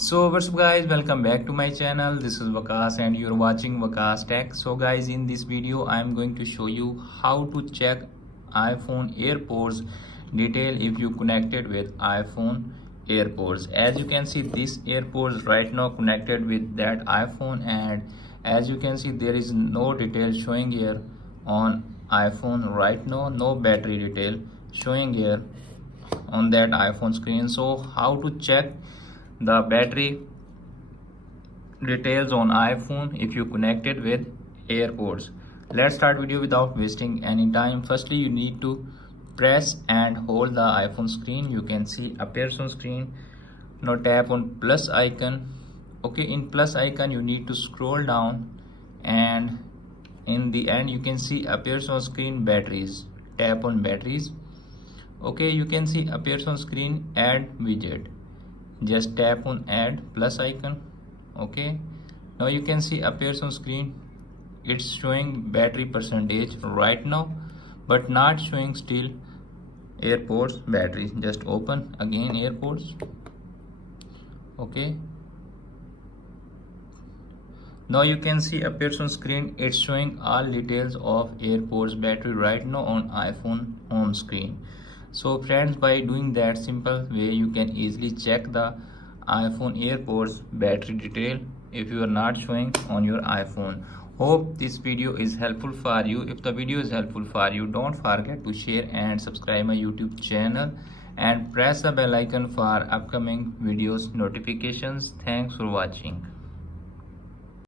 So what's up guys, welcome back to my channel. This is Waqas and you're watching Waqastech. So guys, in this video I'm going to show you how to check iPhone AirPods detail if you connected with iPhone AirPods. As you can see, this AirPods right now connected with that iPhone, and as you can see there is no detail showing here on iPhone right now, no battery detail showing here on that iPhone screen. So how to check the battery details on iPhone if you connected with AirPods? Let's start video without wasting any time. Firstly, you need to press and hold the iPhone screen. You can see appears on screen. Now tap on plus icon. Okay, in plus icon you need to scroll down, and in the end you can see appears on screen batteries. Tap on batteries. Okay, you can see appears on screen add widget. Just tap on add plus icon. Okay, now you can see appears on screen, it's showing battery percentage right now but not showing still AirPods battery. Just open again AirPods. Okay, now you can see appears on screen, it's showing all details of AirPods battery right now on iPhone home screen. So friends, by doing that simple way you can easily check the iPhone AirPods battery detail if you are not showing on your iPhone. Hope this video is helpful for you. If the video is helpful for you, don't forget to share and subscribe my YouTube channel and press the bell icon for upcoming videos notifications. Thanks for watching.